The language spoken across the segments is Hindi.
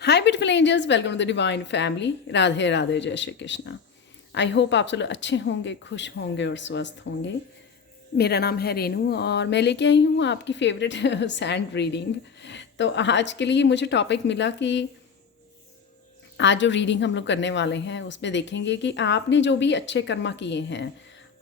Hi beautiful angels, welcome to the divine family. Radhe Radhe, जय श्री कृष्णा। आई होप आप सब लोग अच्छे होंगे, खुश होंगे और स्वस्थ होंगे। मेरा नाम है रेनू और मैं लेके आई हूँ आपकी फेवरेट सैंड रीडिंग। तो आज के लिए मुझे टॉपिक मिला कि आज जो रीडिंग हम लोग करने वाले हैं उसमें देखेंगे कि आपने जो भी अच्छे कर्मा किए हैं,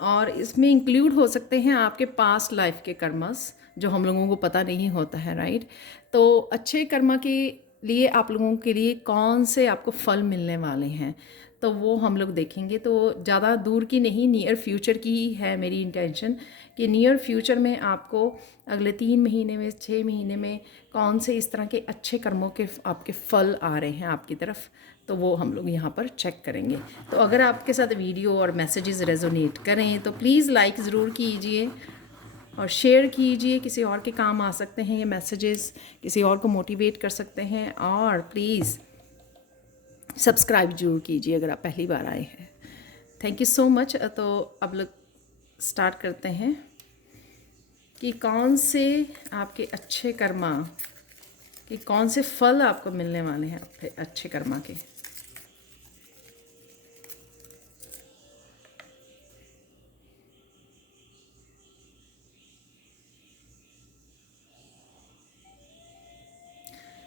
और इसमें इंक्लूड हो सकते हैं आपके पास्ट लाइफ के कर्मस जो हम लोगों को पता नहीं होता है, राइट। तो अच्छे कर्मा के लिए आप लोगों के लिए कौन से आपको फल मिलने वाले हैं, तो वो हम लोग देखेंगे। तो ज़्यादा दूर की नहीं, नियर फ्यूचर की ही है मेरी इंटेंशन कि नियर फ्यूचर में आपको अगले 3 महीने में, 6 महीने में कौन से इस तरह के अच्छे कर्मों के आपके फल आ रहे हैं आपकी तरफ, तो वो हम लोग यहाँ पर चेक करेंगे। तो अगर आपके साथ वीडियो और मैसेजेस रेजोनेट करें तो प्लीज़ लाइक ज़रूर कीजिए और शेयर कीजिए। किसी और के काम आ सकते हैं ये मैसेजेस, किसी और को मोटिवेट कर सकते हैं। और प्लीज़ सब्सक्राइब जरूर कीजिए अगर आप पहली बार आए हैं। Thank you so much. तो अब लोग स्टार्ट करते हैं कि कौन से आपके अच्छे कर्मा कि कौन से फल आपको मिलने वाले हैं आपके अच्छे कर्मा के।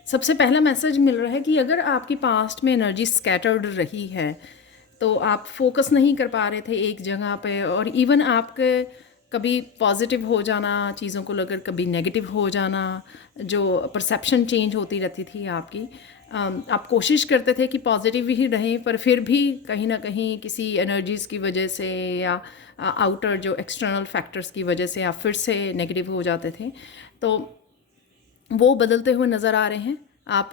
सबसे पहला मैसेज मिल रहा है कि अगर आपकी पास्ट में एनर्जी स्कैटर्ड रही है तो आप फोकस नहीं कर पा रहे थे एक जगह पे, और इवन आपके कभी पॉजिटिव हो जाना चीज़ों को लेकर, कभी नेगेटिव हो जाना, जो परसेप्शन चेंज होती रहती थी आपकी। आप कोशिश करते थे कि पॉजिटिव ही रहें, पर फिर भी कहीं ना कहीं किसी एनर्जीज़ की वजह से या आउटर जो एक्सटर्नल फैक्टर्स की वजह से आप फिर से नेगेटिव हो जाते थे। तो वो बदलते हुए नज़र आ रहे हैं। आप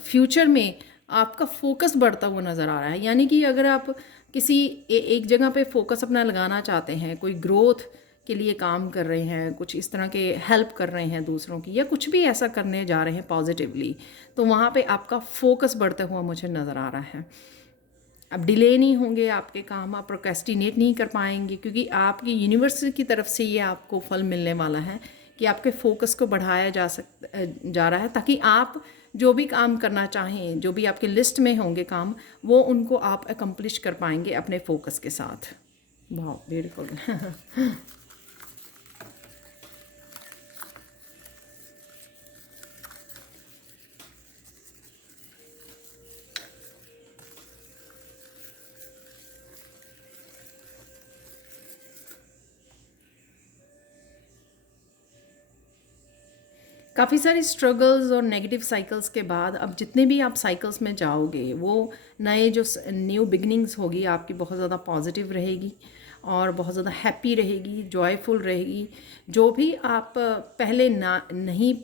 फ्यूचर में आपका फोकस बढ़ता हुआ नज़र आ रहा है। यानी कि अगर आप किसी एक जगह पे फोकस अपना लगाना चाहते हैं, कोई ग्रोथ के लिए काम कर रहे हैं, कुछ इस तरह के हेल्प कर रहे हैं दूसरों की, या कुछ भी ऐसा करने जा रहे हैं पॉजिटिवली, तो वहाँ पे आपका फोकस बढ़ता हुआ मुझे नज़र आ रहा है। अब डिले नहीं होंगे आपके काम, आप प्रोक्रेस्टिनेट नहीं कर पाएंगे, क्योंकि आपकी यूनिवर्स की तरफ से ये आपको फल मिलने वाला है कि आपके फोकस को बढ़ाया जा रहा है, ताकि आप जो भी काम करना चाहें, जो भी आपके लिस्ट में होंगे काम, वो उनको आप अकम्प्लिश कर पाएंगे अपने फोकस के साथ। बहुत ब्यूटीफुल। काफ़ी सारी स्ट्रगल्स और नेगेटिव साइकिल्स के बाद अब जितने भी आप साइकिल्स में जाओगे, वो नए जो न्यू बिगनिंग्स होगी आपकी बहुत ज़्यादा पॉजिटिव रहेगी और बहुत ज़्यादा हैप्पी रहेगी, जॉयफुल रहेगी। जो भी आप पहले ना नहीं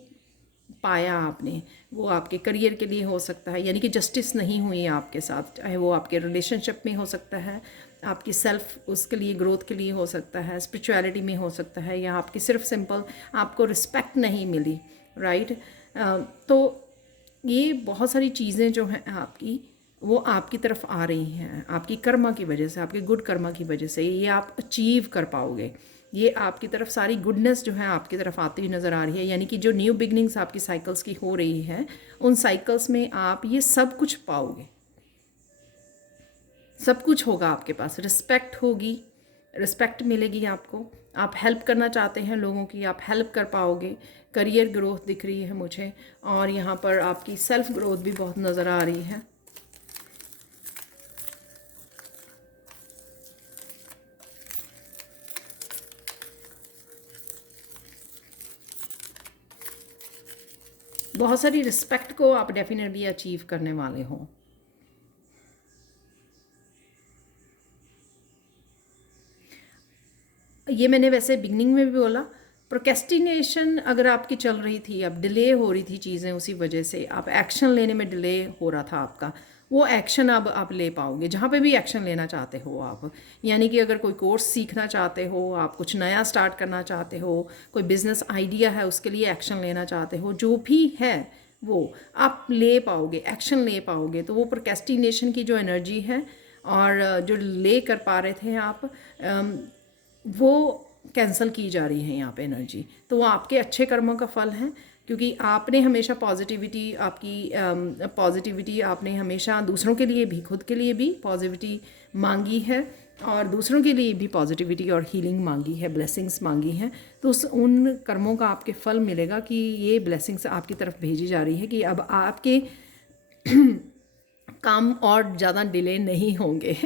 पाया आपने, वो आपके करियर के लिए हो सकता है, यानी कि जस्टिस नहीं हुई आपके साथ, चाहे वो आपके रिलेशनशिप में हो सकता है, आपकी सेल्फ उसके लिए ग्रोथ के लिए हो सकता है, स्पिरिचुअलिटी में हो सकता है, या आपकी सिर्फ सिंपल आपको रिस्पेक्ट नहीं मिली, राइट। तो ये बहुत सारी चीज़ें जो हैं आपकी, वो आपकी तरफ आ रही हैं आपकी कर्मा की वजह से, आपके गुड कर्मा की वजह से। ये आप अचीव कर पाओगे, ये आपकी तरफ सारी गुडनेस जो है आपकी तरफ आती हुई नज़र आ रही है। यानी कि जो न्यू बिगनिंग्स आपकी साइकिल्स की हो रही है, उन साइकिल्स में आप ये सब कुछ पाओगे, सब कुछ होगा आपके पास। रिस्पेक्ट होगी, रिस्पेक्ट मिलेगी आपको। आप हेल्प करना चाहते हैं लोगों की, आप हेल्प कर पाओगे। करियर ग्रोथ दिख रही है मुझे, और यहाँ पर आपकी सेल्फ ग्रोथ भी बहुत नज़र आ रही है। बहुत सारी रिस्पेक्ट को आप डेफिनेटली अचीव करने वाले हो। ये मैंने वैसे बिगनिंग में भी बोला। प्रोकेस्टिनेशन अगर आपकी चल रही थी, अब डिले हो रही थी चीज़ें, उसी वजह से आप एक्शन लेने में डिले हो रहा था आपका, वो एक्शन अब आप ले पाओगे जहाँ पे भी एक्शन लेना चाहते हो आप। यानी कि अगर कोई कोर्स सीखना चाहते हो, आप कुछ नया स्टार्ट करना चाहते हो, कोई बिजनेस आइडिया है उसके लिए एक्शन लेना चाहते हो, जो भी है वो आप ले पाओगे, एक्शन ले पाओगे। तो वो प्रोकेस्टिनेशन की जो एनर्जी है और जो ले कर पा रहे थे आप, वो कैंसिल की जा रही है यहाँ पे एनर्जी। तो वो आपके अच्छे कर्मों का फल है। क्योंकि आपने हमेशा पॉजिटिविटी, आपकी पॉजिटिविटी आपने हमेशा दूसरों के लिए भी, खुद के लिए भी पॉजिटिविटी मांगी है और दूसरों के लिए भी पॉजिटिविटी और हीलिंग मांगी है, ब्लेसिंग्स मांगी हैं। तो उन कर्मों का आपके फल मिलेगा कि ये ब्लेसिंग्स आपकी तरफ भेजी जा रही है कि अब आपके काम और ज़्यादा डिले नहीं होंगे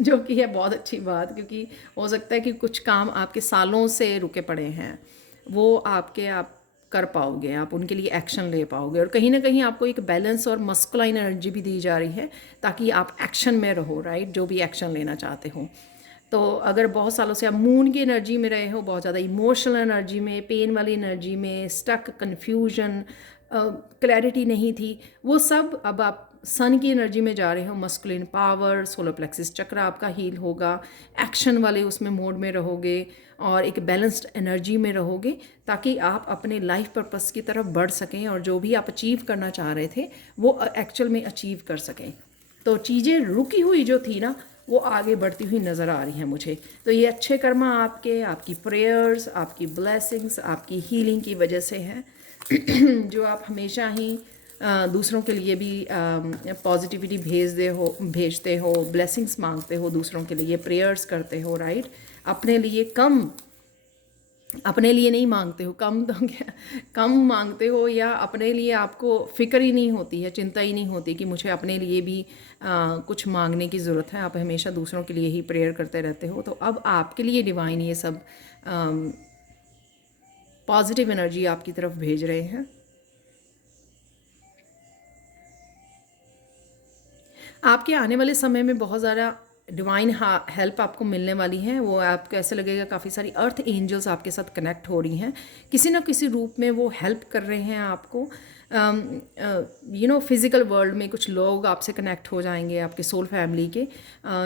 जो कि है बहुत अच्छी बात, क्योंकि हो सकता है कि कुछ काम आपके सालों से रुके पड़े हैं, वो आप कर पाओगे, आप उनके लिए एक्शन ले पाओगे। और कहीं ना कहीं आपको एक बैलेंस और मस्कुलाइन एनर्जी भी दी जा रही है ताकि आप एक्शन में रहो, राइट, जो भी एक्शन लेना चाहते हो। तो अगर बहुत सालों से आप मून की एनर्जी में रहे हो, बहुत ज़्यादा इमोशनल एनर्जी में, पेन वाली एनर्जी में, स्टक, कन्फ्यूजन, क्लैरिटी नहीं थी, वो सब अब आप सन की एनर्जी में जा रहे हो। मस्कुलिन पावर, सोलर प्लेक्सिस चक्र आपका हील होगा, एक्शन वाले उसमें मोड में रहोगे और एक बैलेंस्ड एनर्जी में रहोगे ताकि आप अपने लाइफ पर्पस की तरफ बढ़ सकें और जो भी आप अचीव करना चाह रहे थे वो एक्चुअल में अचीव कर सकें। तो चीज़ें रुकी हुई जो थी ना, वो आगे बढ़ती हुई नज़र आ रही हैं मुझे। तो ये अच्छे कर्मा आपके, आपकी प्रेयर्स, आपकी ब्लेसिंग्स, आपकी हीलिंग की वजह से है जो आप हमेशा ही दूसरों के लिए भी पॉजिटिविटी भेजते हो, ब्लेसिंग्स मांगते हो, दूसरों के लिए प्रेयर्स करते हो, राइट। अपने लिए कम, अपने लिए नहीं मांगते हो, कम तो क्या, कम मांगते हो, या अपने लिए आपको फिक्र ही नहीं होती है, चिंता ही नहीं होती कि मुझे अपने लिए भी कुछ मांगने की ज़रूरत है। आप हमेशा दूसरों के लिए ही प्रेयर करते रहते हो। तो अब आपके लिए डिवाइन ये सब पॉजिटिव एनर्जी आपकी तरफ भेज रहे हैं। आपके आने वाले समय में बहुत ज़्यादा डिवाइन हेल्प आपको मिलने वाली है। वो आपको ऐसे लगेगा काफ़ी सारी अर्थ एंजल्स आपके साथ कनेक्ट हो रही हैं, किसी ना किसी रूप में वो हेल्प कर रहे हैं आपको। फिज़िकल वर्ल्ड में कुछ लोग आपसे कनेक्ट हो जाएंगे, आपके सोल फैमिली के,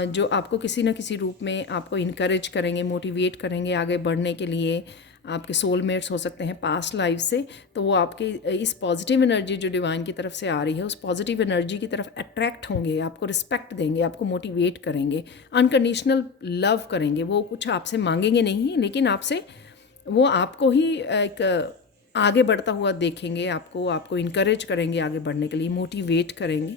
जो आपको किसी ना किसी रूप में आपको इनकरेज करेंगे, मोटिवेट करेंगे आगे बढ़ने के लिए। आपके सोलमेट्स हो सकते हैं पास्ट लाइफ से। तो वो आपके इस पॉजिटिव एनर्जी जो डिवाइन की तरफ से आ रही है, उस पॉजिटिव एनर्जी की तरफ अट्रैक्ट होंगे, आपको रिस्पेक्ट देंगे, आपको मोटिवेट करेंगे, अनकंडीशनल लव करेंगे। वो कुछ आपसे मांगेंगे नहीं, लेकिन आपसे वो आपको ही एक आगे बढ़ता हुआ देखेंगे, आपको इनकरेज करेंगे आगे बढ़ने के लिए, मोटिवेट करेंगे।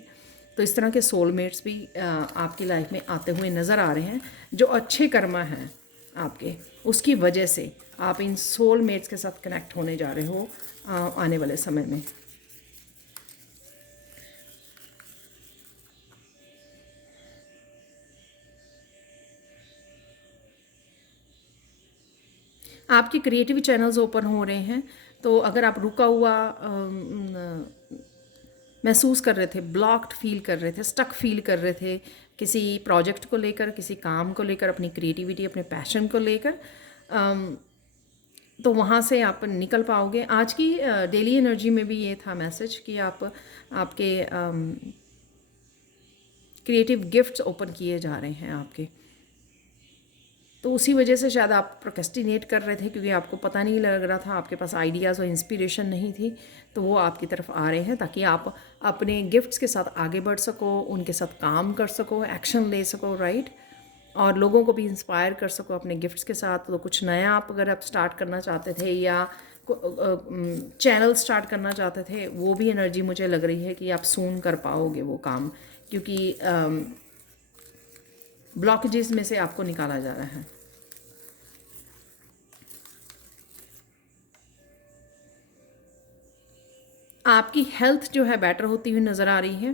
तो इस तरह के सोलमेट्स भी आपकी लाइफ में आते हुए नज़र आ रहे हैं। जो अच्छे कर्मा हैं आपके, उसकी वजह से आप इन सोलमेट्स के साथ कनेक्ट होने जा रहे हो आने वाले समय में। आपके क्रिएटिव चैनल्स ओपन हो रहे हैं। तो अगर आप रुका हुआ महसूस कर रहे थे, ब्लॉक्ड फील कर रहे थे, स्टक फील कर रहे थे किसी प्रोजेक्ट को लेकर, किसी काम को लेकर, अपनी क्रिएटिविटी, अपने पैशन को लेकर, तो वहाँ से आप निकल पाओगे। आज की डेली एनर्जी में भी ये था मैसेज कि आपके क्रिएटिव गिफ्ट्स ओपन किए जा रहे हैं आपके। तो उसी वजह से शायद आप प्रोक्रेस्टिनेट कर रहे थे, क्योंकि आपको पता नहीं लग रहा था, आपके पास आइडियाज़ और इंस्पिरेशन नहीं थी। तो वो आपकी तरफ आ रहे हैं ताकि आप अपने गिफ्ट्स के साथ आगे बढ़ सको, उनके साथ काम कर सको, एक्शन ले सको, राइट, और लोगों को भी इंस्पायर कर सको अपने गिफ्ट्स के साथ। तो कुछ नया अगर आप स्टार्ट करना चाहते थे या चैनल स्टार्ट करना चाहते थे, वो भी एनर्जी मुझे लग रही है कि आप सून कर पाओगे वो काम, क्योंकि ब्लॉकेजेस में से आपको निकाला जा रहा है। आपकी हेल्थ जो है बेटर होती हुई नज़र आ रही है।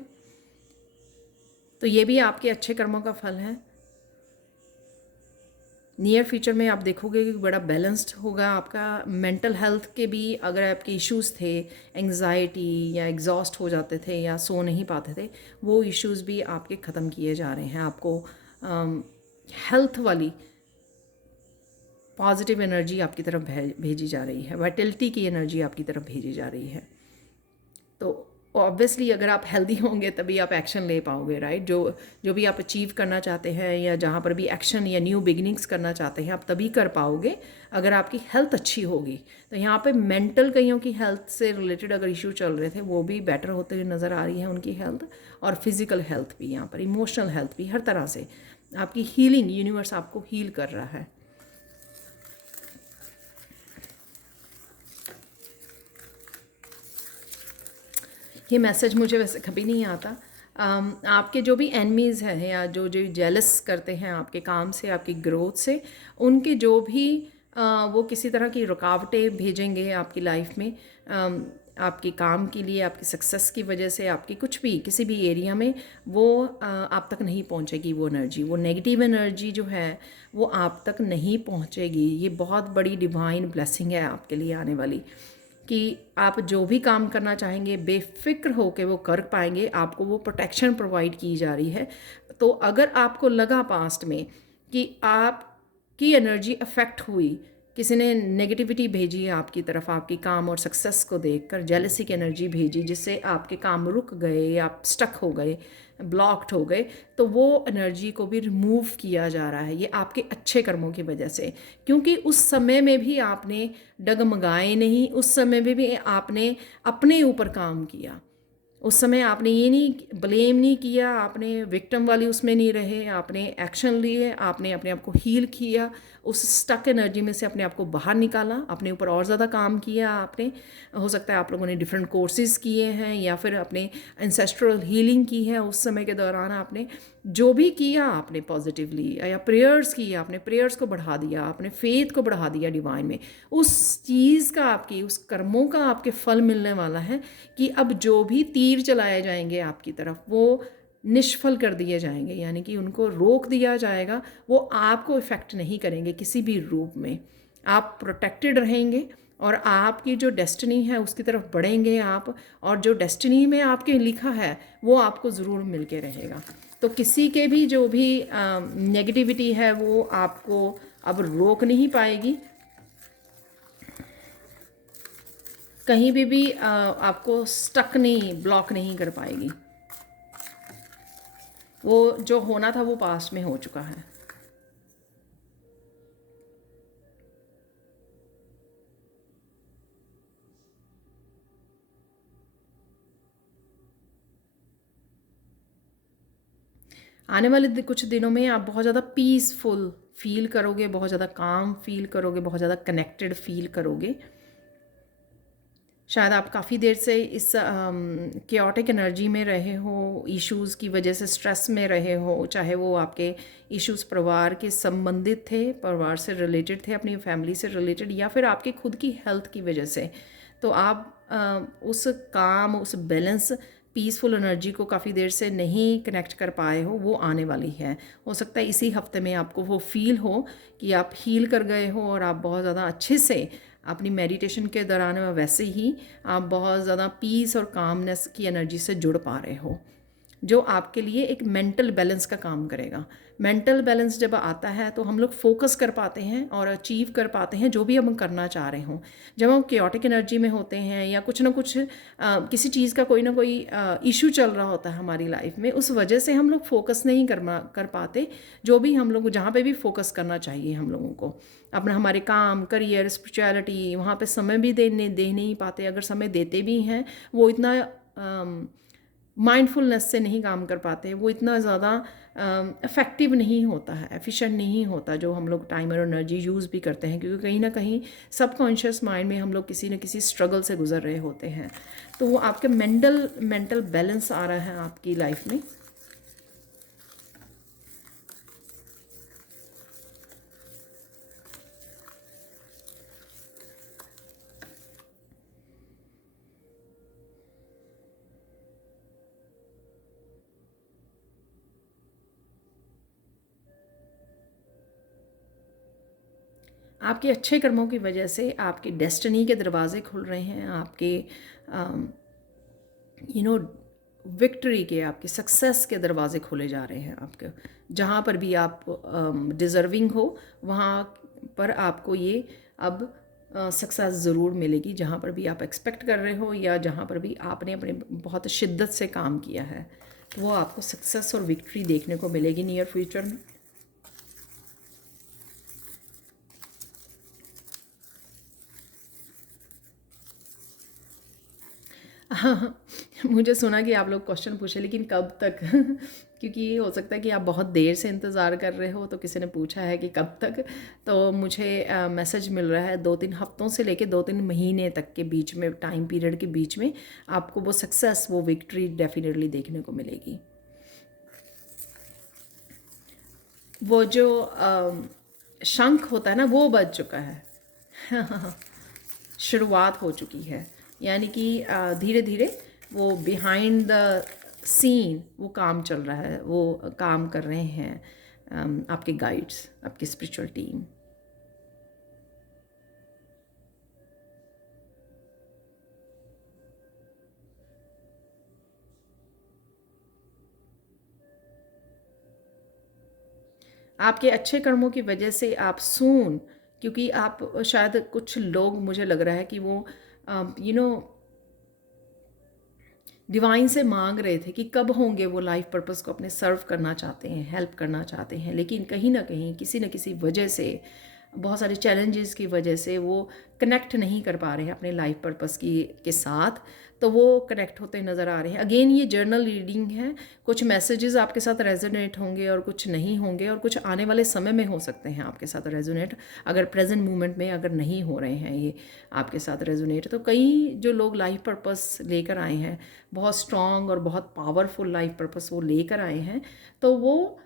तो ये भी आपके अच्छे कर्मों का फल है। नियर फ्यूचर में आप देखोगे कि बड़ा बैलेंस्ड होगा आपका। मेंटल हेल्थ के भी अगर आपके इश्यूज़ थे, एंग्जाइटी या एग्जॉस्ट हो जाते थे या सो नहीं पाते थे, वो इश्यूज़ भी आपके ख़त्म किए जा रहे हैं। आपको हेल्थ वाली पॉजिटिव एनर्जी आपकी तरफ भेजी जा रही है, वाइटलिटी की एनर्जी आपकी तरफ भेजी जा रही है। तो ऑब्वियसली अगर आप हेल्दी होंगे तभी आप एक्शन ले पाओगे, राइट। जो भी आप अचीव करना चाहते हैं या जहाँ पर भी एक्शन या न्यू बिगिनिंग्स करना चाहते हैं, आप तभी कर पाओगे अगर आपकी हेल्थ अच्छी होगी। तो यहाँ पे मेंटल कईयों की हेल्थ से रिलेटेड अगर इशू चल रहे थे, वो भी बेटर होते हुए नज़र आ रही है उनकी हेल्थ, और फिज़िकल हेल्थ भी, यहाँ पर इमोशनल हेल्थ भी, हर तरह से आपकी हीलिंग, यूनिवर्स आपको हील कर रहा है। ये मैसेज मुझे वैसे कभी नहीं आता। आपके जो भी एनमीज़ हैं या जो जो जेलस करते हैं आपके काम से, आपकी ग्रोथ से, उनके जो भी वो किसी तरह की रुकावटें भेजेंगे आपकी लाइफ में, आपके काम के लिए, आपकी सक्सेस की वजह से, आपकी कुछ भी किसी भी एरिया में, वो आप तक नहीं पहुंचेगी। वो एनर्जी, वो नेगेटिव एनर्जी जो है वो आप तक नहीं पहुंचेगी। ये बहुत बड़ी डिवाइन ब्लेसिंग है आपके लिए आने वाली, कि आप जो भी काम करना चाहेंगे बेफिक्र होकर वो कर पाएंगे। आपको वो प्रोटेक्शन प्रोवाइड की जा रही है। तो अगर आपको लगा पास्ट में कि आपकी एनर्जी अफेक्ट हुई, किसी ने नेगेटिविटी भेजी आपकी तरफ, आपकी काम और सक्सेस को देखकर जेलसी की एनर्जी भेजी, जिससे आपके काम रुक गए, आप स्टक हो गए, ब्लॉक्ड हो गए, तो वो एनर्जी को भी रिमूव किया जा रहा है। ये आपके अच्छे कर्मों की वजह से, क्योंकि उस समय में भी आपने डगमगाए नहीं, उस समय में भी आपने अपने ऊपर काम किया। उस समय आपने ये नहीं ब्लेम नहीं किया, आपने विक्टिम वाली उसमें नहीं रहे, आपने एक्शन लिए, आपने अपने आप को हील किया, उस स्टक एनर्जी में से अपने आप को बाहर निकाला, अपने ऊपर और ज़्यादा काम किया आपने। हो सकता है आप लोगों ने डिफरेंट कोर्सेज़ किए हैं या फिर अपने एंसेस्ट्रल हीलिंग की है उस समय के दौरान। आपने जो भी किया आपने पॉजिटिवली, या प्रेयर्स किए, आपने प्रेयर्स को बढ़ा दिया, आपने फेथ को बढ़ा दिया डिवाइन में, उस चीज़ का, आपकी उस कर्मों का आपके फल मिलने वाला है। कि अब जो भी तीर चलाए जाएंगे आपकी तरफ, वो निष्फल कर दिए जाएंगे, यानी कि उनको रोक दिया जाएगा। वो आपको इफ़ेक्ट नहीं करेंगे किसी भी रूप में। आप प्रोटेक्टेड रहेंगे और आपकी जो डेस्टिनी है उसकी तरफ बढ़ेंगे आप, और जो डेस्टिनी में आपके लिखा है वो आपको ज़रूर मिल के रहेगा। तो किसी के भी जो भी नेगेटिविटी है वो आपको अब रोक नहीं पाएगी, कहीं भी आपको स्टक नहीं, ब्लॉक नहीं कर पाएगी। वो जो होना था वो पास्ट में हो चुका है। आने वाले कुछ दिनों में आप बहुत ज़्यादा पीसफुल फील करोगे, बहुत ज़्यादा काम फील करोगे, बहुत ज़्यादा कनेक्टेड फील करोगे। शायद आप काफ़ी देर से इस केओटिक एनर्जी में रहे हो, इश्यूज़ की वजह से स्ट्रेस में रहे हो, चाहे वो आपके इश्यूज़ परिवार के संबंधित थे, परिवार से रिलेटेड थे, अपनी फैमिली से रिलेटेड, या फिर आपके खुद की हेल्थ की वजह से। तो आप उस काम, उस बैलेंस, पीसफुल एनर्जी को काफ़ी देर से नहीं कनेक्ट कर पाए हो, वो आने वाली है। हो सकता है इसी हफ्ते में आपको वो फील हो कि आप हील कर गए हो और आप बहुत ज़्यादा अच्छे से अपनी मेडिटेशन के दौरान वैसे ही आप बहुत ज़्यादा पीस और कामनेस की एनर्जी से जुड़ पा रहे हो, जो आपके लिए एक मेंटल बैलेंस का काम करेगा। मेंटल बैलेंस जब आता है तो हम लोग फोकस कर पाते हैं और अचीव कर पाते हैं जो भी हम करना चाह रहे हों। जब हम केओटिक एनर्जी में होते हैं या कुछ ना कुछ किसी चीज़ का कोई ना कोई इशू चल रहा होता है हमारी लाइफ में, उस वजह से हम लोग फोकस नहीं कर पाते। जो भी हम लोग जहाँ पे भी फोकस करना चाहिए हम लोगों को, अपना हमारे काम, करियर, स्पिरिचुअलिटी, वहाँ पे समय भी दे नहीं पाते। अगर समय देते भी हैं वो इतना माइंडफुलनेस से नहीं काम कर पाते, वो इतना ज़्यादा इफ़ेक्टिव नहीं होता है, एफिशिएंट नहीं होता जो हम लोग टाइम और एनर्जी यूज़ भी करते हैं, क्योंकि कहीं ना कहीं सबकॉन्शियस माइंड में हम लोग किसी न किसी स्ट्रगल से गुजर रहे होते हैं। तो वो आपके मेंटल बैलेंस आ रहा है आपकी लाइफ में। आपके अच्छे कर्मों की वजह से आपकी डेस्टिनी के दरवाजे खुल रहे हैं, आपके विक्ट्री के, आपके सक्सेस के दरवाजे खोले जा रहे हैं आपके। जहाँ पर भी आप डिज़र्विंग हो वहाँ पर आपको ये अब सक्सेस ज़रूर मिलेगी। जहाँ पर भी आप एक्सपेक्ट कर रहे हो या जहाँ पर भी आपने अपने बहुत शिद्दत से काम किया है, तो वो आपको सक्सेस और विक्ट्री देखने को मिलेगी नियर फ्यूचर में। मुझे सुना कि आप लोग क्वेश्चन पूछे, लेकिन कब तक? क्योंकि ये हो सकता है कि आप बहुत देर से इंतज़ार कर रहे हो, तो किसी ने पूछा है कि कब तक। तो मुझे मैसेज मिल रहा है 2-3 हफ्तों से लेके 2-3 महीने तक के बीच में, टाइम पीरियड के बीच में आपको वो सक्सेस, वो विक्ट्री डेफिनेटली देखने को मिलेगी। वो जो शंख होता है ना, वो बज चुका है। शुरुआत हो चुकी है, यानी कि धीरे धीरे वो बिहाइंड द सीन वो काम चल रहा है, वो काम कर रहे हैं आपके गाइड्स, आपकी स्पिरिचुअल टीम। आपके अच्छे कर्मों की वजह से आप सून, क्योंकि आप शायद, कुछ लोग मुझे लग रहा है कि वो यू नो डिवाइन से मांग रहे थे कि कब होंगे वो लाइफ पर्पस को अपने सर्व करना चाहते हैं, हेल्प करना चाहते हैं, लेकिन कहीं ना कहीं किसी न किसी वजह से, बहुत सारे चैलेंजेस की वजह से वो कनेक्ट नहीं कर पा रहे हैं अपने लाइफ पर्पस की के साथ। तो वो कनेक्ट होते नज़र आ रहे हैं। अगेन ये जर्नल रीडिंग है, कुछ मैसेजेस आपके साथ रेजोनेट होंगे और कुछ नहीं होंगे, और कुछ आने वाले समय में हो सकते हैं आपके साथ रेजोनेट, अगर प्रेजेंट मोमेंट में अगर नहीं हो रहे हैं ये आपके साथ रेजोनेट। तो कई जो लोग लाइफ पर्पस लेकर आए हैं, बहुत स्ट्रॉन्ग और बहुत पावरफुल लाइफ पर्पस वो लेकर आए हैं, तो वो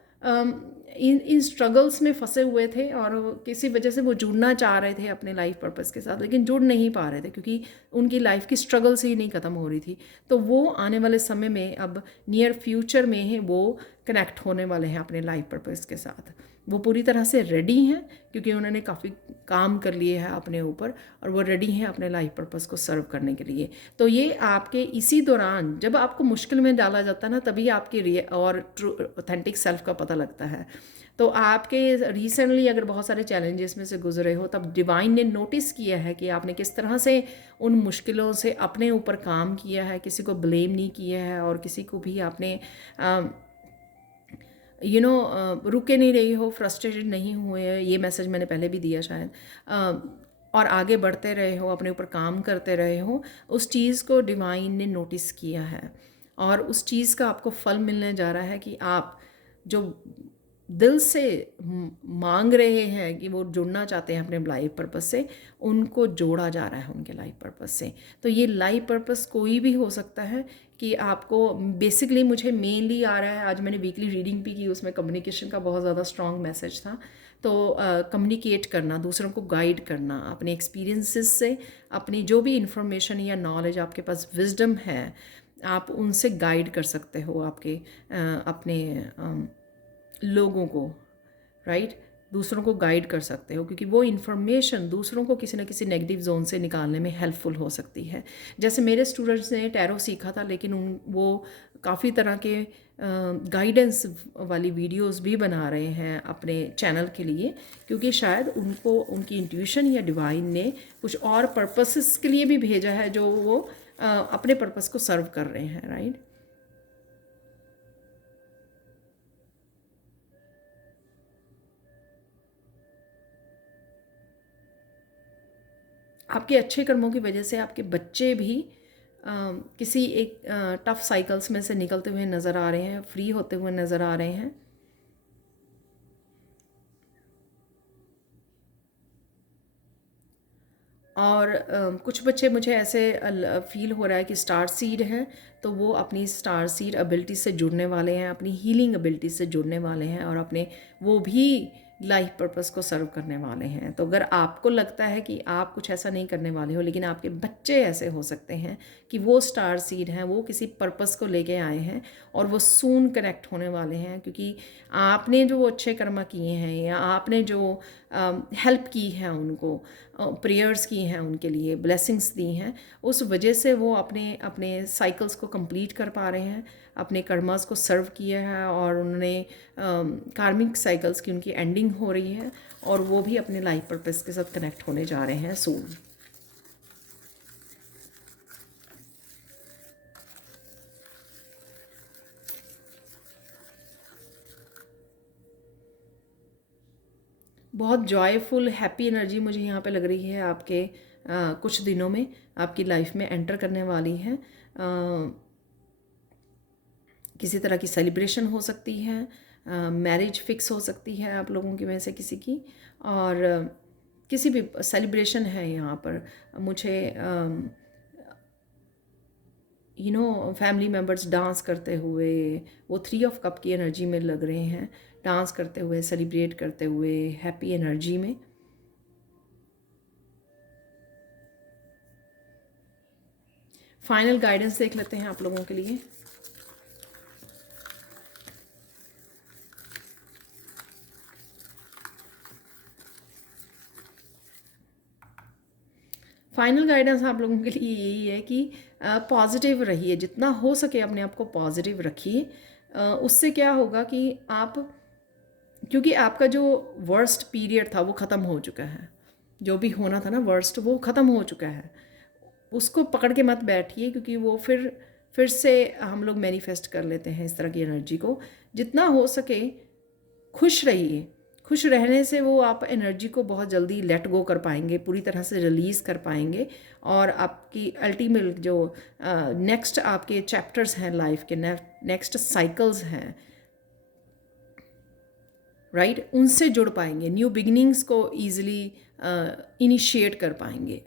इन स्ट्रगल्स में फंसे हुए थे और किसी वजह से वो जुड़ना चाह रहे थे अपने लाइफ पर्पस के साथ, लेकिन जुड़ नहीं पा रहे थे क्योंकि उनकी लाइफ की स्ट्रगल्स ही नहीं ख़त्म हो रही थी। तो वो आने वाले समय में, अब नियर फ्यूचर में है, वो कनेक्ट होने वाले हैं अपने लाइफ पर्पस के साथ। वो पूरी तरह से रेडी हैं क्योंकि उन्होंने काफ़ी काम कर लिए हैं अपने ऊपर, और वो रेडी हैं अपने लाइफ पर्पस को सर्व करने के लिए। तो ये आपके इसी दौरान, जब आपको मुश्किल में डाला जाता है ना, तभी आपकी और ट्रू ऑथेंटिक सेल्फ का पता लगता है। तो आपके रिसेंटली अगर बहुत सारे चैलेंजेस में से गुजरे हो, तब डिवाइन ने नोटिस किया है कि आपने किस तरह से उन मुश्किलों से अपने ऊपर काम किया है, किसी को ब्लेम नहीं किया है, और किसी को भी आपने रुके नहीं रही हो, फ्रस्ट्रेटेड नहीं हुए। ये मैसेज मैंने पहले भी दिया शायद। और आगे बढ़ते रहे हो, अपने ऊपर काम करते रहे हो। उस चीज़ को डिवाइन ने नोटिस किया है, और उस चीज़ का आपको फल मिलने जा रहा है कि आप जो दिल से मांग रहे हैं कि वो जुड़ना चाहते हैं अपने लाइफ पर्पस से, उनको जोड़ा जा रहा है उनके लाइफ पर्पस से। तो ये लाइफ पर्पस कोई भी हो सकता है कि आपको, बेसिकली मुझे मेनली आ रहा है, आज मैंने वीकली रीडिंग भी की, उसमें कम्युनिकेशन का बहुत ज़्यादा स्ट्रॉन्ग मैसेज था। तो कम्युनिकेट करना, दूसरों को गाइड करना, अपने एक्सपीरियंसेस से, अपनी जो भी इंफॉर्मेशन या नॉलेज आपके पास, विजडम है, आप उनसे गाइड कर सकते हो आपके अपने लोगों को, राइट, दूसरों को गाइड कर सकते हो, क्योंकि वो इन्फॉर्मेशन दूसरों को किसी न किसी नेगेटिव जोन से निकालने में हेल्पफुल हो सकती है। जैसे मेरे स्टूडेंट्स ने टैरो सीखा था, लेकिन वो काफ़ी तरह के गाइडेंस वाली वीडियोस भी बना रहे हैं अपने चैनल के लिए, क्योंकि शायद उनको उनकी इंट्यूशन या डिवाइन ने कुछ और पर्पसेस के लिए भी भेजा है, जो वो अपने पर्पस को सर्व कर रहे हैं, राइट। आपके अच्छे कर्मों की वजह से आपके बच्चे भी किसी एक टफ साइकिल्स में से निकलते हुए नज़र आ रहे हैं, फ्री होते हुए नज़र आ रहे हैं। और कुछ बच्चे, मुझे ऐसे फील हो रहा है कि स्टार सीड हैं, तो वो अपनी स्टार सीड एबिलिटी से जुड़ने वाले हैं, अपनी हीलिंग एबिलिटी से जुड़ने वाले हैं, और अपने वो भी लाइफ पर्पस को सर्व करने वाले हैं। तो अगर आपको लगता है कि आप कुछ ऐसा नहीं करने वाले हो, लेकिन आपके बच्चे ऐसे हो सकते हैं कि वो स्टार सीड हैं, वो किसी पर्पस को लेके आए हैं, और वो सून कनेक्ट होने वाले हैं, क्योंकि आपने जो अच्छे कर्म किए हैं, या आपने जो हेल्प की है उनको, प्रेयर्स की हैं उनके लिए, ब्लेसिंग्स दी हैं, उस वजह से वो अपने अपने साइकिल्स को कंप्लीट कर पा रहे हैं, अपने कर्मास को सर्व किया है, और उन्होंने कार्मिक साइकिल्स की उनकी एंडिंग हो रही है, और वो भी अपने लाइफ पर्पस के साथ कनेक्ट होने जा रहे हैं सून। बहुत जॉयफुल हैप्पी एनर्जी मुझे यहाँ पे लग रही है, आपके कुछ दिनों में आपकी लाइफ में एंटर करने वाली है। किसी तरह की सेलिब्रेशन हो सकती है, मैरिज फिक्स हो सकती है आप लोगों की में से किसी की, और किसी भी सेलिब्रेशन है यहाँ पर। मुझे फैमिली मेम्बर्स डांस करते हुए, वो 3 ऑफ कप की एनर्जी में लग रहे हैं, डांस करते हुए, सेलिब्रेट करते हुए, हैप्पी एनर्जी में। फाइनल गाइडेंस देख लेते हैं आप लोगों के लिए। फाइनल गाइडेंस आप लोगों के लिए यही है कि पॉजिटिव रहिए, जितना हो सके अपने आप को पॉजिटिव रखिए। उससे क्या होगा कि आप, क्योंकि आपका जो वर्स्ट पीरियड था वो ख़त्म हो चुका है, जो भी होना था ना वर्स्ट, वो ख़त्म हो चुका है। उसको पकड़ के मत बैठिए, क्योंकि वो फिर से हम लोग मैनिफेस्ट कर लेते हैं इस तरह की एनर्जी को। जितना हो सके खुश रहिए। खुश रहने से वो आप एनर्जी को बहुत जल्दी लेट गो कर पाएंगे, पूरी तरह से रिलीज़ कर पाएंगे, और आपकी अल्टीमेट जो नेक्स्ट आपके चैप्टर्स हैं लाइफ के, नेक्स्ट साइकिल्स हैं, राइट, उनसे जुड़ पाएंगे, न्यू बिगिनिंग्स को ईजिली इनिशिएट कर पाएंगे।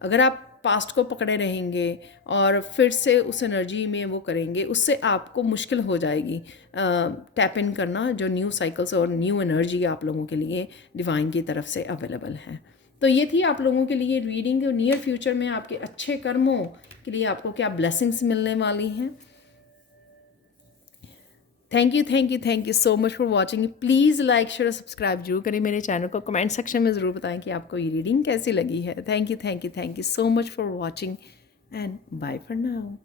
अगर आप पास्ट को पकड़े रहेंगे और फिर से उस एनर्जी में वो करेंगे, उससे आपको मुश्किल हो जाएगी टैप इन करना जो न्यू साइकिल्स और न्यू एनर्जी आप लोगों के लिए डिवाइन की तरफ से अवेलेबल है। तो ये थी आप लोगों के लिए रीडिंग। नियर फ्यूचर में आपके अच्छे कर्मों के लिए आपको क्या ब्लेसिंग्स मिलने वाली हैं। Thank you so much for watching. Please like share subscribe जरूर करें मेरे चैनल को। कमेंट सेक्शन में ज़रूर बताएं कि आपको ये रीडिंग कैसी लगी है। Thank you so much for watching and bye for now.